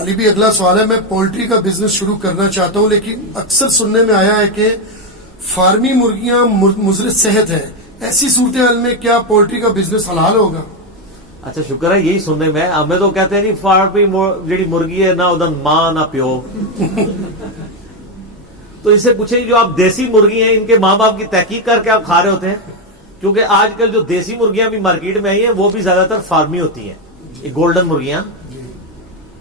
علی بھی اگلا سوال ہے، میں پولٹری کا بزنس شروع کرنا چاہتا ہوں، لیکن اکثر سننے میں آیا ہے کہ فارمی مرغیاں مضر صحت ہیں، ایسی صورتحال میں کیا پولٹری کا بزنس حلال ہوگا؟ اچھا شکر ہے یہی سننے میں. ہمیں تو کہتے ہیں نہیں فارمی جیڑی مرغی ہے نہ ادھر ماں نہ پیو. تو اس سے پوچھیں جو آپ دیسی مرغی ہیں ان کے ماں باپ کی تحقیق کر کے آپ کھا رہے ہوتے ہیں؟ کیونکہ آج کل جو دیسی مرغیاں بھی مارکیٹ میں آئی ہیں وہ بھی زیادہ تر فارمی ہوتی ہیں، یہ گولڈن مرغیاں.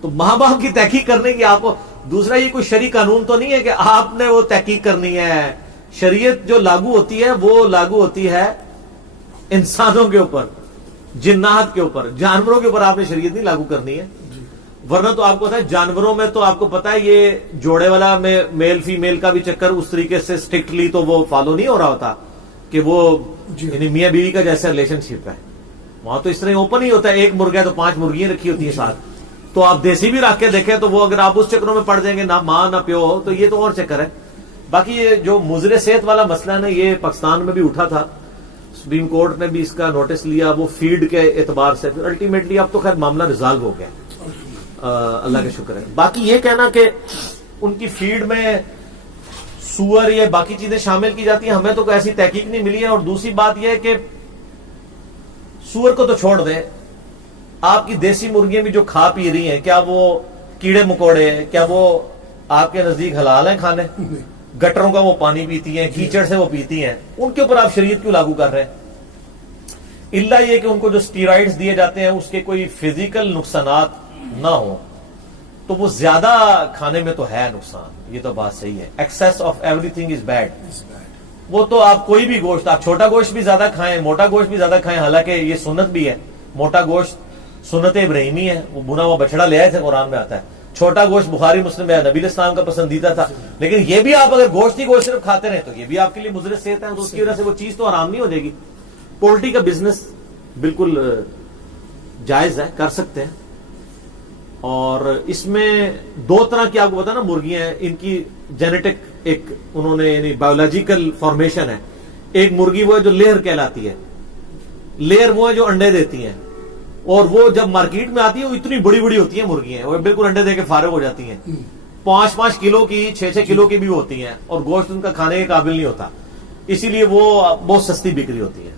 تو ماں باپ کی تحقیق کرنے کی آپ کو دوسرا یہ کوئی شرعی قانون تو نہیں ہے کہ آپ نے وہ تحقیق کرنی ہے. شریعت جو لاگو ہوتی ہے وہ لاگو ہوتی ہے انسانوں کے اوپر، جنات کے اوپر، جانوروں کے اوپر آپ نے شریعت نہیں لاگو کرنی ہے. ورنہ تو آپ کو پتا ہے جانوروں میں تو آپ کو پتا ہے یہ جوڑے والا میل فیمیل کا بھی چکر اس طریقے سے اسٹرکٹلی تو وہ فالو نہیں ہو رہا ہوتا کہ وہ یعنی میاں بیوی کا جیسا ریلیشن شپ ہے. وہاں تو اس طرح اوپن ہی ہوتا ہے، ایک مرغا ہے تو 5 مرغیاں رکھی ہوتی ہیں ساتھ. تو آپ دیسی بھی رکھ کے دیکھیں تو وہ اگر آپ اس چکروں میں پڑ جائیں گے نہ ماں نہ پیو ہو تو یہ تو اور چکر ہے. باقی یہ جو مضر صحت والا مسئلہ ہے نا یہ پاکستان میں بھی اٹھا تھا، سپریم کورٹ نے بھی اس کا نوٹس لیا وہ فیڈ کے اعتبار سے. الٹیمیٹلی اب تو خیر معاملہ ریزالو ہو گیا، اللہ کا شکر ہے. باقی یہ کہنا کہ ان کی فیڈ میں سور یا باقی چیزیں شامل کی جاتی ہیں ہمیں تو کوئی ایسی تحقیق نہیں ملی ہے. اور دوسری بات یہ ہے کہ سور کو تو چھوڑ دیں، آپ کی دیسی مرغیاں بھی جو کھا پی رہی ہیں کیا وہ کیڑے مکوڑے کیا وہ آپ کے نزدیک حلال ہیں کھانے؟ گٹروں کا وہ پانی پیتی ہیں، کیچڑ سے وہ پیتی ہیں، ان کے اوپر آپ شریعت کیوں لاگو کر رہے ہیں؟ الا یہ کہ ان کو جو اسٹیرائڈز دیے جاتے ہیں اس کے کوئی فزیکل نقصانات نہ ہو تو وہ زیادہ کھانے میں تو ہے نقصان. یہ تو بات صحیح ہے، access of every thing is bad. وہ تو آپ کوئی بھی گوشت، آپ چھوٹا گوشت بھی زیادہ کھائیں، موٹا گوشت بھی زیادہ کھائیں، حالانکہ یہ سنت بھی ہے. موٹا گوشت سنت ابراہیمی ہے، وہ بنا ہوا بچڑا لے آئے تھے، قرآن میں آتا ہے. چھوٹا گوشت بخاری مسلم میں نبی اسلام کا پسندیدہ تھا. لیکن یہ بھی آپ اگر گوشت ہی گوشت صرف کھاتے رہے تو یہ بھی آپ کے لیے مضر صحت ہے، تو اس کی وجہ سے وہ چیز تو حرام نہیں ہو جائے گی. پولٹری کا بزنس بالکل جائز ہے، کر سکتے ہیں. اور اس میں 2 طرح کی آپ کو پتا نا مرغیاں ہیں، ان کی جینیٹک ایک انہوں نے یعنی بایولوجیکل فارمیشن ہے. ایک مرغی وہ ہے جو لیئر کہلاتی ہے، لیئر وہ ہے جو انڈے دیتی ہیں، اور وہ جب مارکیٹ میں آتی ہے وہ اتنی بڑی بڑی ہوتی ہیں مرغیاں، وہ بالکل انڈے دے کے فارغ ہو جاتی ہیں. 5-5 کلو کی 6-6 کلو کی بھی ہوتی ہیں، اور گوشت ان کا کھانے کے قابل نہیں ہوتا، اسی لیے وہ بہت سستی بک رہی ہوتی ہے.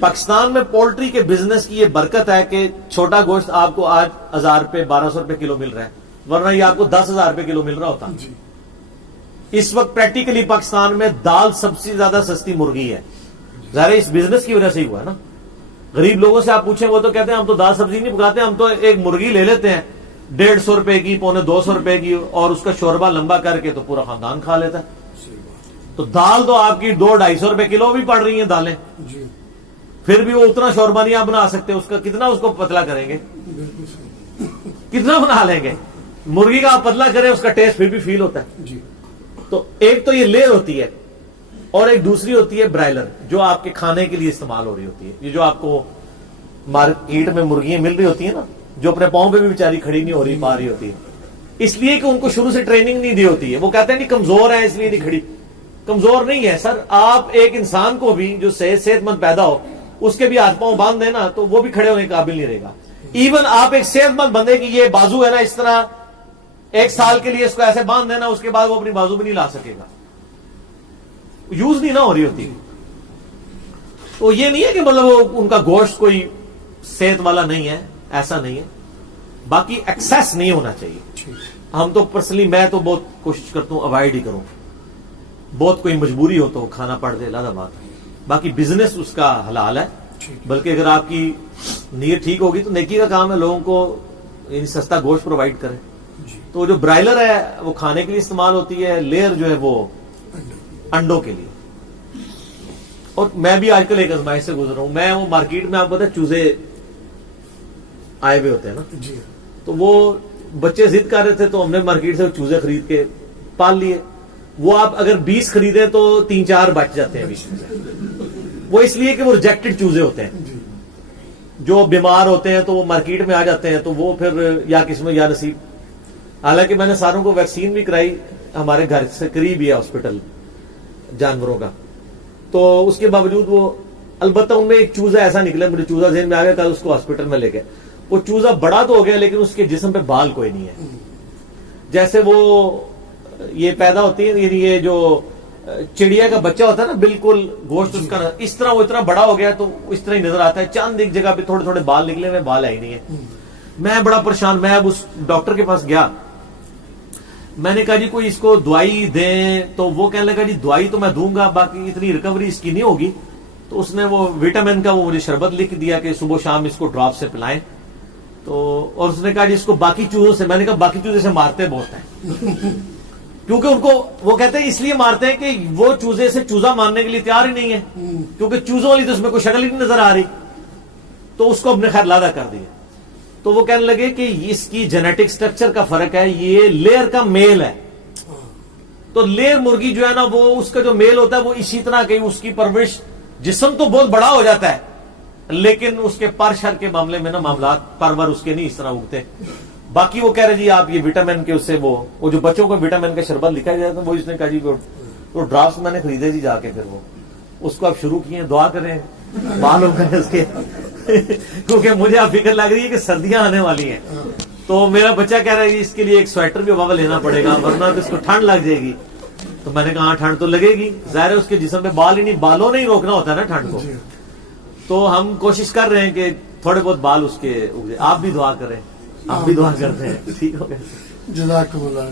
پاکستان میں پولٹری کے بزنس کی یہ برکت ہے کہ چھوٹا گوشت آپ کو آج 1000 روپے 1200 روپے کلو مل رہا ہے، ورنہ یہ آپ کو 10,000 روپے کلو مل رہا ہوتا. اس وقت پریکٹیکلی پاکستان میں دال سب سے زیادہ سستی مرغی ہے. ظاہر اس بزنس کی وجہ سے ہی ہوا ہے نا. غریب لوگوں سے آپ پوچھیں وہ تو کہتے ہیں ہم تو دال سبزی نہیں پکاتے، ہم تو ایک مرغی لے لیتے ہیں 150 روپے کی 250 روپے کی، اور اس کا شوربہ لمبا کر کے تو پورا خاندان کھا لیتا ہے. تو دال تو آپ کی 200-250 روپے کلو بھی پڑ رہی ہیں دالیں، پھر بھی وہ اتنا شوربہ نہیں آپ بنا سکتے. اس کا کتنا اس کو پتلا کریں گے، کتنا بنا لیں گے؟ مرغی کا آپ پتلا کریں اس کا ٹیسٹ پھر بھی فیل ہوتا ہے. تو ایک تو یہ لیئر ہوتی ہے، اور ایک دوسری ہوتی ہے برائلر جو آپ کے کھانے کے لیے استعمال ہو رہی ہوتی ہے. یہ جو آپ کو مارکیٹ میں مرغیاں مل رہی ہوتی ہیں نا، جو اپنے پاؤں پہ بھی بیچاری کھڑی نہیں ہو رہی پا رہی ہوتی ہے، اس لیے کہ ان کو شروع سے ٹریننگ نہیں دی ہوتی ہے. وہ کہتے ہیں نہیں کمزور ہے اس لیے نہیں کھڑی. کمزور نہیں ہے سر، آپ ایک انسان کو بھی جو صحت مند پیدا ہو اس کے بھی ہاتھ پاؤں باندھ دینا تو وہ بھی کھڑے ہونے کے قابل نہیں رہے گا. ایون آپ ایک صحت مند بندے کی یہ بازو ہے نا، اس طرح 1 سال کے لیے اس کو ایسے باندھ دینا، اس کے بعد وہ اپنی بازو بھی نہیں لا سکے گا، یوز نہیں نہ ہو رہی ہوتی. تو یہ نہیں ہے کہ مطلب وہ ان کا گوشت کوئی صحت والا نہیں ہے، ایسا نہیں ہے. باقی ایکسیس نہیں ہونا چاہیے. ہم تو پرسنلی میں تو بہت کوشش کرتا ہوں اوائڈ ہی کروں. بہت کوئی مجبوری ہو تو کھانا پڑ دے، علیحدہ بات ہے. باقی بزنس اس کا حلال ہے، بلکہ اگر آپ کی نیت ٹھیک ہوگی تو نیکی کا کام ہے لوگوں کو یعنی سستا گوشت پرووائڈ کرے. تو جو برائلر ہے وہ کھانے کے لیے استعمال ہوتی ہے، لیئر جو ہے وہ انڈوں کے لیے. اور میں بھی آج کل ایک آزمائش سے گزر رہا ہوں. میں وہ مارکیٹ میں آپ کو پتا ہے چوزے آئے ہوئے ہوتے ہیں نا، تو وہ بچے ضد کر رہے تھے تو ہم نے مارکیٹ سے چوزے خرید کے پال لیے. وہ آپ اگر 20 خریدیں تو 3-4 بچ جاتے ہیں 20 میں. وہ اس لیے کہ وہ ریجیکٹڈ چوزے ہوتے ہیں، جو بیمار ہوتے ہیں تو وہ مارکیٹ میں آ جاتے ہیں، تو وہ پھر یا قسمت یا نصیب. حالانکہ میں نے ساروں کو ویکسین بھی کرائی، ہمارے گھر سے قریب ہی ہے ہاسپٹل جانوروں کا، تو اس کے باوجود وہ البتہ ان میں ایک چوزہ ایسا نکلا، مجھے چوزہ ذہن میں آ گیا، کل اس کو ہاسپٹل میں لے گئے. وہ چوزا بڑا تو ہو گیا لیکن اس کے جسم پہ بال کوئی نہیں ہے. جیسے وہ یہ پیدا ہوتی ہے، یعنی یہ جو چڑیا کا بچہ ہوتا ہے نا، بالکل گوشت اس کا اس طرح، وہ اتنا بڑا ہو گیا تو اس طرح ہی نظر آتا ہے، چاند ایک جگہ پہ تھوڑے تھوڑے بال نکلے ہوئے، بال ہے ہی نہیں ہے. میں بڑا پریشان، میں اب اس ڈاکٹر کے پاس گیا، میں نے کہا جی کوئی اس کو دوائی دیں، تو وہ کہنے لگا جی دوائی تو میں دوں گا، باقی اتنی ریکوری اس کی نہیں ہوگی. تو اس نے وہ وٹامن کا وہ مجھے شربت لکھ دیا کہ صبح شام اس کو ڈراپ سے پلائیں. تو اور اس نے کہا جی اس کو باقی چوزوں سے، میں نے کہا باقی چوزے سے مارتے بہت ہیں کیونکہ ان کو وہ کہتے ہیں اس لیے مارتے ہیں کہ وہ چوزے سے چوزا مارنے کے لیے تیار ہی نہیں ہے، کیونکہ چوزوں والی تو اس میں کوئی شکل ہی نہیں نظر آ رہی. تو اس کو اپنے خیر لادا کر دیا. تو وہ کہنے لگے کہ اس کی جینیٹک سٹرکچر کا فرق ہے، یہ لیئر کا میل ہے. تو لیئر مرغی جو ہے نا، وہ اس کا جو میل ہوتا ہے وہ اسی طرح کہ اس کی پرورش، جسم تو بہت بڑا ہو جاتا ہے لیکن اس کے پر شر کے معاملے میں نا معاملات پرور اس کے نہیں اس طرح اگتے. باقی وہ کہہ رہے جی آپ یہ وٹامن کے اس سے وہ جو بچوں کو وٹامن کا شربت لکھا جاتا ہے، وہ اس نے کہا جی وہ ڈراپس میں نے خریدے جی جا کے، پھر وہ اس کو آپ شروع کیے، دعا کریں بال ہو گئے اس کے کیونکہ مجھے اب فکر لگ رہی ہے کہ سردیاں آنے والی ہیں. تو میرا بچہ کہہ رہا ہے اس کے لیے ایک سویٹر بھی بابا لینا پڑے گا ورنہ تو اس کو ٹھنڈ لگ جائے گی. تو میں نے کہا ہاں ٹھنڈ تو لگے گی، ظاہر ہے اس کے جسم پہ بال ہی نہیں، بالوں نے ہی روکنا ہوتا ہے نا ٹھنڈ کو. تو ہم کوشش کر رہے ہیں کہ تھوڑے بہت بال اس کے اگے. آپ بھی دعا کریں، آپ بھی دعا کرتے ہیں. ٹھیک ہو گیا. جزاکم اللہ.